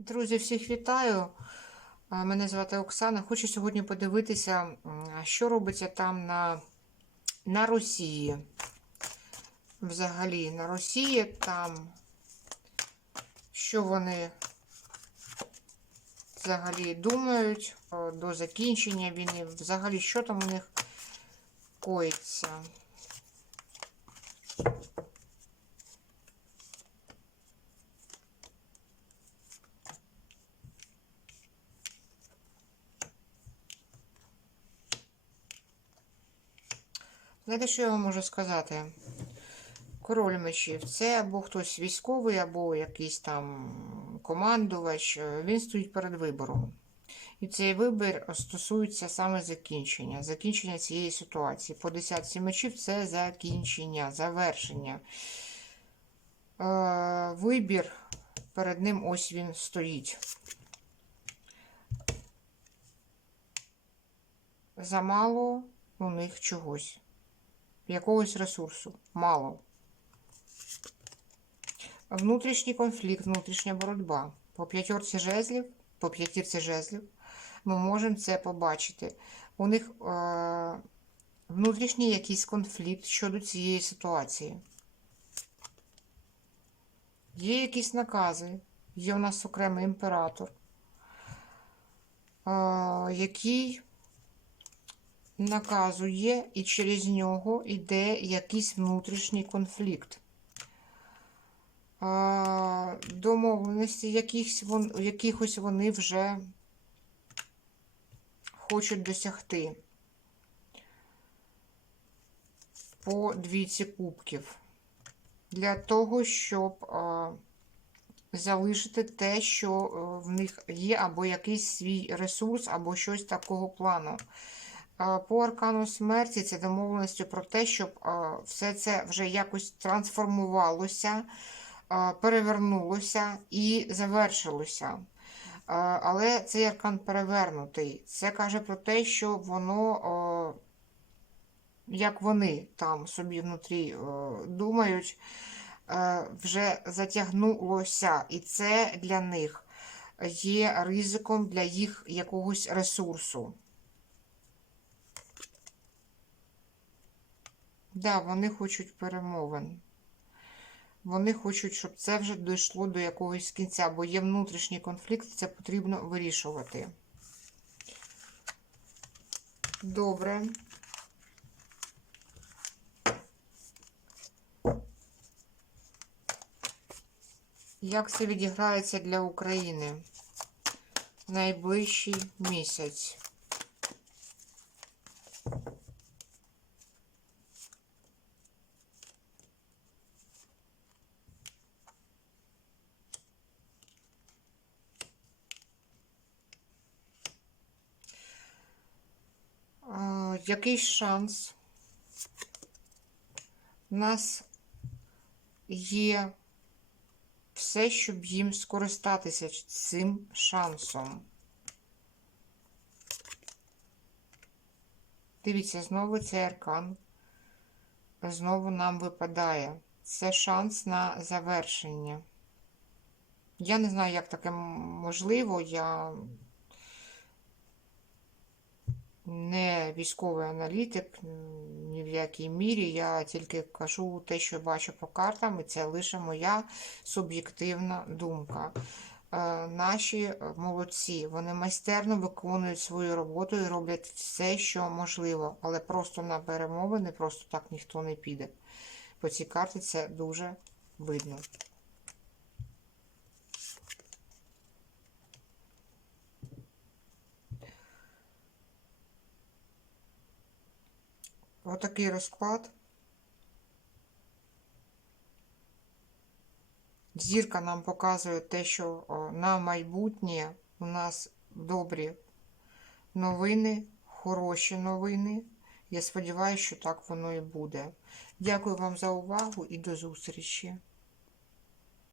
Друзі, всіх вітаю. Мене звати Оксана. Хочу сьогодні подивитися, що робиться там на, на Росії. Взагалі, на Росії там, що вони взагалі думають е, до закінчення війни, взагалі, що там у них коїться. Знаєте, що я вам можу сказати? Король мечів це або хтось військовий, або якийсь там командувач. Він стоїть перед вибором. І цей вибір стосується саме закінчення, закінчення цієї ситуації. По десятці мечів це закінчення, завершення. Е, вибір перед ним ось він стоїть. Замало у них чогось якогось ресурсу. Мало. Внутрішній конфлікт, внутрішня боротьба. По п'ятерці жезлів, по п'ятірці жезлів ми можемо це побачити. У них е- внутрішній якийсь конфлікт щодо цієї ситуації. Є якісь накази, є у нас окремий імператор, е- який наказує, і через нього йде якийсь внутрішній конфлікт. Домовленості якихось, якихось вони вже хочуть досягти по двійці кубків. Для того, щоб залишити те, що а, в них є, або якийсь свій ресурс, або щось такого плану. По аркану смерті це домовленістю про те, щоб все це вже якось трансформувалося, перевернулося і завершилося. Але цей аркан перевернутий. Це каже про те, що воно, як вони там собі внутрі думають, вже затягнулося. І це для них є ризиком для їх якогось ресурсу. Да, вони хочуть перемовин. Вони хочуть, щоб це вже дійшло до якогось кінця, бо є внутрішній конфлікт, це потрібно вирішувати. Добре. Як це відіграється для України найближчий місяць? Якийсь шанс. У нас є все, щоб їм скористатися цим шансом. Дивіться, знову цей аркан. Знову нам випадає. Це шанс на завершення. Я не знаю, як таке можливо. Я не військовий аналітик ні в якій мірі. Я тільки кажу те, що бачу по картам, і це лише моя суб'єктивна думка. Е, наші молодці, вони майстерно виконують свою роботу і роблять все, що можливо, але просто на перемовини просто так ніхто не піде. По цій карті це дуже видно. Отакий розклад. Зірка нам показує те, що на майбутнє у нас добрі новини, хороші новини. Я сподіваюся, що так воно і буде. Дякую вам за увагу і до зустрічі!